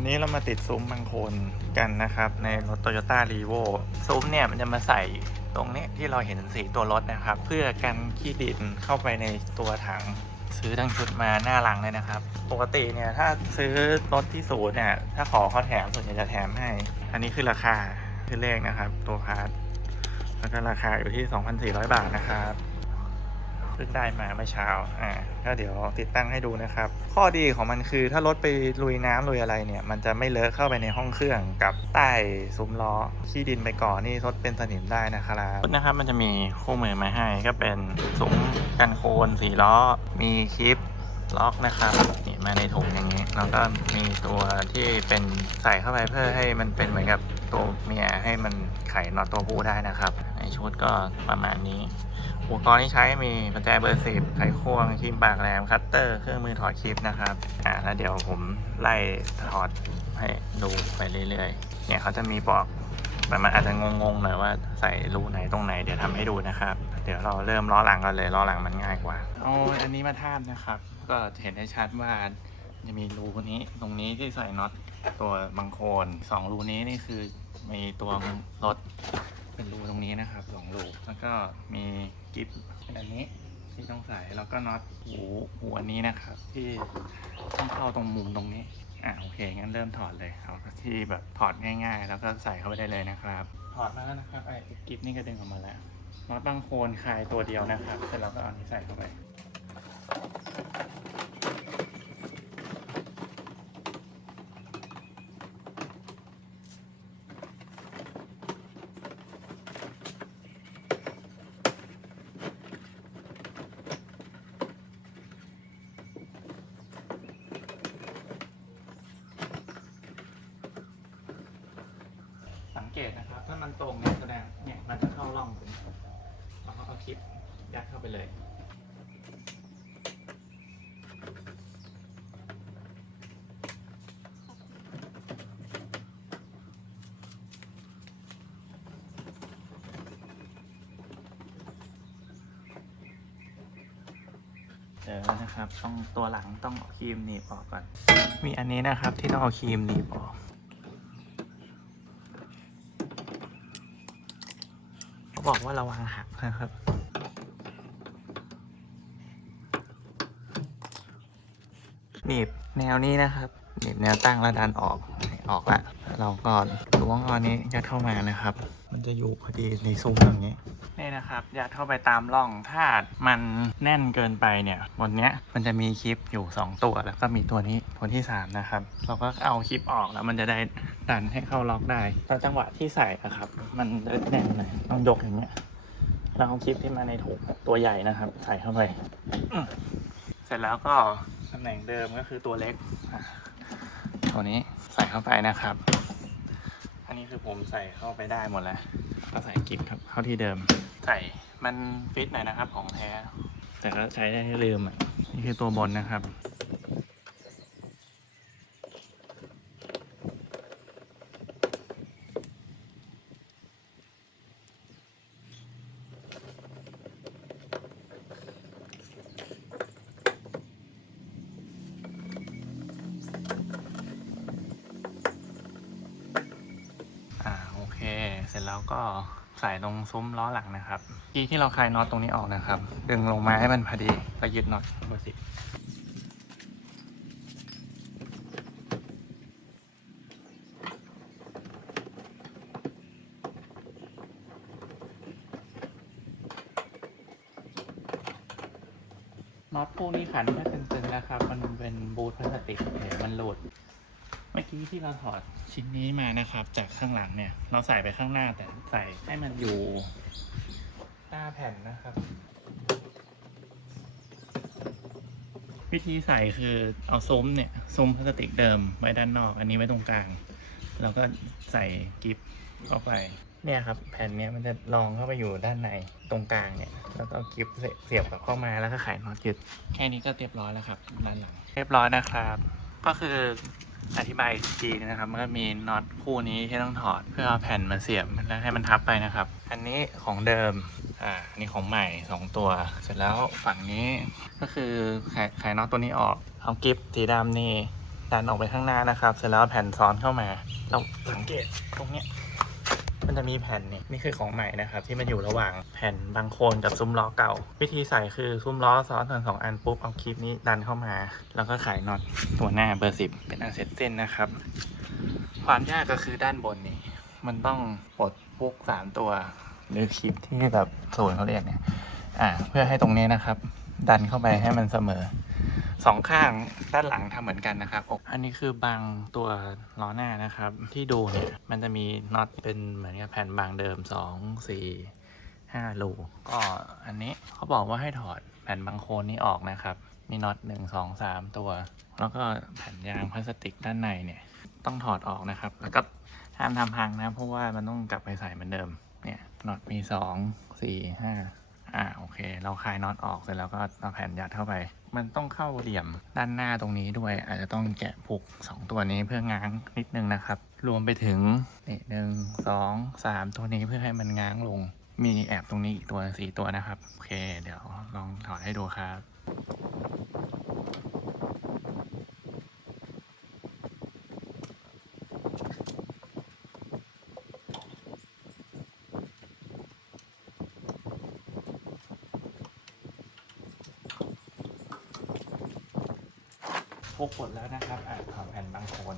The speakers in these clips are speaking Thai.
วันนี้เรามาติดซุ้มบางโคนกันนะครับ ในรถ Toyota r e v o ซุ้มเนี่ยมันจะมาใส่ตรงนี้ที่เราเห็นสีตัวรถนะครับ เพื่อกันขี้ดินเข้าไปในตัวถังซื้อทั้งชุดมาหน้าหลังเลยนะครับ ปกติเนี่ยถ้าซื้อรถที่ศูนย์เนี่ยถ้าขอเขาแถมส่วนใหญ่จะแถมให้ อันนี้คือราคาคือเลขนะครับ ตัวพาร์ทแล้วก็ราคาอยู่ที่ 2,400 บาทนะครับ พิ่งได้มาเมื่อเช้า อ่า ก็เดี๋ยวติดตั้งให้ดูนะครับ ข้อดีของมันคือถ้ารถไปลุยน้ำลุยอะไรเนี่ย มันจะไม่เลอะเข้าไปในห้องเครื่องกับใต้ซุ้มล้อขี้ดินไปก่อนนี่รถเป็นสนิมได้นะครับนะครับ มันจะมีคู่มือมาให้ก็เป็นซุ้มกันโคลนสีล้อ มีคลิปล็อกนะครับนี่มาในถุงอย่างนี้ แล้วก็มีตัวที่เป็นใส่เข้าไปเพื่อให้มันเป็นเหมือนกับตัวเมียให้มันไขน็อตตัวผู้ได้นะครับ ในชุดก็ประมาณนี้ อุปกรณ์ที่ใช้มีประแจเบอร์สิบไขควงครีมปากแหลมคัตเตอร์เครื่องมือถอดคลิปนะครับ อ่าแล้วเดี๋ยวผมไล่ถอดให้ดูไปเรื่อยๆ เนี่ยเขาจะมีบอกมันมันอาจจะงงๆหน่อยว่าใส่รูไหนตรงไหนเดี๋ยวทำให้ดูนะครับ เดี๋ยวเราเริ่มล้อหลังกันเลยล้อหลังมันง่ายกว่าเอาอันนี้มาทาบนะครับ ก็เห็นได้ชัดว่าจะมีรูนี้ตรงนี้ที่ใส่น็อตตัวบังโคนสองรูนี้นี่คือมีตัวรถ เป็นรูตรงนี้นะครับสองรูแล้วก็มีกิฟเป็นอันนี้ที่ต้องใส่แล้วก็น็อตหูหูอันนี้นะครับ ที่ต้องเข้าตรงมุมตรงนี้อะโอเคงั้นเริ่มถอดเลยเอาที่แบบถอดง่ายๆ แล้วก็ใส่เข้าไปได้เลยนะครับ ถอดมาแล้วนะครับไอ้กิฟนี่ก็ดึงออกมาแล้วน็อตบางโคนคลายตัวเดียวนะครับ เสร็จแล้วก็เอาอันนี้ใส่เข้าไป เกตนะครับ ถ้ามันตรงเนี่ยแสดงเนี่ยมันจะเข้าร่องตรงนี้เราก็เอาคลิปยัดเข้าไปเลยเดี๋ยวนะครับต้องตัวหลังต้องเอาครีมหนีบออกก่อน มีอันนี้นะครับที่ต้องเอาครีมหนีบออก บอกว่าระวังหักนะครับหนีบแนวนี้นะครับหนีบแนวตั้งแล้วดันออกออกละเราก็ล้วงอันนี้ยัดเข้ามานะครับ มันจะอยู่พอดีในซุ้มอย่างนี้นี่นะครับยัดเข้าไปตามร่องถ้ามันแน่นเกินไปเนี่ยบนเนี้ยมันจะมีคลิปอยู่ 2 ตัวแล้วก็มีตัวนี้ตัวที่ 3 นะครับ เราก็เอาคลิปออกแล้วมันจะได้ดันให้เข้าล็อกได้ตอนจังหวะที่ใส่อะครับ มันแน่นหน่อยต้องยกอย่างเงี้ยเราเอาคลิปที่มาในถุงตัวใหญ่นะครับ ใส่เข้าไปอืมเสร็จแล้วก็ตำแหน่งเดิมก็คือตัวเล็กอะตัวนี้ใส่เข้าไปนะครับอั นนี้คือผมใส่เข้าไปได้หมดแล้วก็ใส่กิฟครับเข้าที่เดิม ใส่มันฟิตหน่อยนะครับของแท้ แต่ก็ใช้ได้ให้ลืมอะนี่คือตัวบนนะครับ อ่าโอเค เสร็จ แล้วก็ใส่ตรงซุ้มล้อหลังนะครับทีที่เราคลายน็อตตรงนี้ออกนะครับ ดึงลงมาให้มันพอดีแล้วยึดน็อตเบอร์สิบน็อตพวกนี้ขันไม่ตึงๆนะครับ มันเป็นบูทพลาสติกเดี๋ยวมันหลุด กี้ที่เราถอดชิ้นนี้มานะครับ จากข้างหลังเนี่ย เราใส่ไปข้างหน้าแต่ใส่ให้มันอยู่หน้าแผ่นนะครับ วิธีใส่คือเอาซุ้มเนี่ยซุ้มพลาสติกเดิมไว้ด้านนอก อันนี้ไว้ตรงกลาง แล้วก็ใส่กิฟเข้าไปเนี่ยครับ แผ่นเนี้ยมันจะรองเข้าไปอยู่ด้านในตรงกลางเนี่ย แล้วก็เอากิฟเสียบกลับเข้ามาแล้วก็ไขน็อตยึดแค่นี้ก็เรียบร้อยแล้วครับ ด้านหลัง เรียบร้อยนะครับ ก็คือ อธิบายอีกทีนะครับ มันก็มีน็อตคู่นี้ที่ต้องถอดเพื่อเอาแผ่นมาเสียบแล้วให้มันทับไปนะครับ อันนี้ของเดิม อ่าอันนี้ของใหม่สองตัว เสร็จแล้วฝั่งนี้ก็คือไขายน็อตตัวนี้ออก เอากิฟสีดำนี่ดันออกไปข้างหน้านะครับ เสร็จแล้วแผ่นซ้อนเข้ามาเราสังเกตตรงเนี้ย มันจะมีแผ่นนี่นี่คือของใหม่นะครับ ที่มันอยู่ระหว่างแผ่นบางโคนกับซุ้มล้อเก่า วิธีใส่คือซุ้มล้อซ้อนกันสองอันปุ๊บเอาคลิปนี้ดันเข้ามา แล้วก็ไขน็อตตัวหน้าเบอร์สิบเป็นอันเสร็จเส้นนะครับ ความยากก็คือด้านบนนี่ มันต้องปลดพวกสามตัวหรือคลิปที่แบบศูนย์เขาเรียกเนี่ยอ่า เพื่อให้ตรงนี้นะครับ ดันเข้าไปให้มันเสมอ สองข้างด้านหลังทำเหมือนกันนะครับอกอันนี้คือบางตัวล้อหน้านะครับที่ดูเนี่ยมันจะมีน็อตเป็นเหมือนกับแผ่นบางเดิมสองสี่ห้ารูก็อันนี้เขาบอกว่าให้ถอดแผ่นบางโคนนี้ออกนะครับ มีน็อตหนึ่งสองสามตัว แล้วก็แผ่นยางพลาสติกด้านในเนี่ยต้องถอดออกนะครับ แล้วก็ห้ามทำพังนะเพราะว่ามันต้องกลับไปใส่เหมือนเดิมเนี่ยน็อตมีสองสี่ห้า อ่าโอเค เราคลายน็อตออกเสร็จแล้วก็เอาแผ่นยัดเข้าไป มันต้องเข้าเหลี่ยมด้านหน้าตรงนี้ด้วย อาจจะต้องแกะผูกสองตัวนี้เพื่อง้างนิดนึงนะครับ รวมไปถึงนี่หนึ่งสองสามตัวนี้เพื่อให้มันง้างลง มีแอบตรงนี้อีกตัวสี่ตัวนะครับ โอเค เดี๋ยวลองถอดให้ดูครับ พกหมดแล้วนะครับอ่านขอแผนบางคน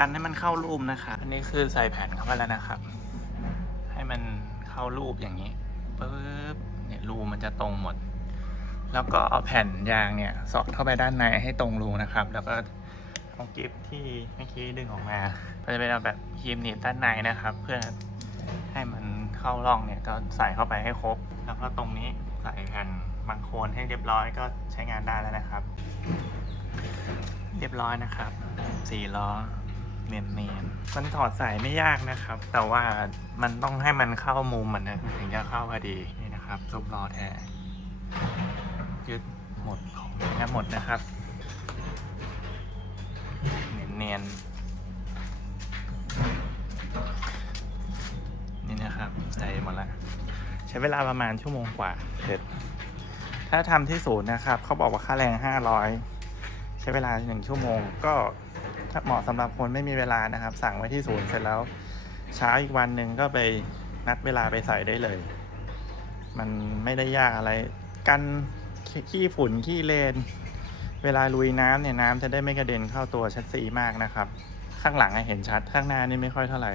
ดันให้มันเข้ารูปนะคะอันนี้คือใส่แผ่นเข้าไปแล้วนะครับ ให้มันเข้ารูปอย่างนี้ปึ๊บเนี่ยรูมันจะตรงหมด แล้วก็เอาแผ่นยางเนี่ยสอดเข้าไปด้านในให้ตรงรูนะครับ แล้วก็เอากิฟที่เมื่อกี้ดึงออกมาก็จะเป็นเอาแบบครีมหนีบด้านในนะครับ เพื่อให้มันเข้าร่องเนี่ยก็ใส่เข้าไปให้ครบ แล้วก็ตรงนี้ใส่แผ่นบางโคนให้เรียบร้อยก็ใช้งานได้แล้วนะครับ เรียบร้อยนะครับสี่ล้อ เนียนๆมันถอดสายไม่ยากนะครับ แต่ว่ามันต้องให้มันเข้ามุมมันนะถึงจะเข้าพอดีนี่นะครับซุปล้อแท้ยึดหมดของแท้หมดนะครับเนียนเนียนๆนี่นะครับใส่หมดละใช้เวลาประมาณชั่วโมงกว่าเสร็จถ้าทำที่ศูนย์นะครับ เขาบอกว่าค่าแรง 500 ใช้เวลา 1 ชั่วโมงก็ เหมาะสำหรับคนไม่มีเวลานะครับ สั่งไว้ที่ศูนย์เสร็จแล้วเช้าอีกวันหนึ่งก็ไปนัดเวลาไปใส่ได้เลย มันไม่ได้ยากอะไร กันขี้ฝุ่นขี้เลน เวลาลุยน้ำเนี่ยน้ำจะได้ไม่กระเด็นเข้าตัวชัดซีมากนะครับ ข้างหลังเห็นชัดข้างหน้านี่ไม่ค่อยเท่าไหร่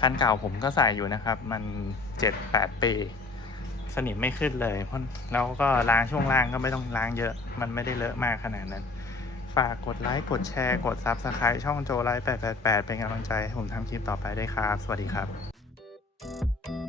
คันเก่าผมก็ใส่อยู่นะครับ มัน7-8ปี สนิมไม่ขึ้นเลยเพราะแล้วก็ล้างช่วงล่างก็ไม่ต้องล้างเยอะ มันไม่ได้เลอะมากขนาดนั้น ฝากกดไลค์กดแชร์กด Subscribe ช่องโจไลฟ์888 เป็นกำลังใจให้ผมทำคลิปต่อไปได้วยครับ สวัสดีครับ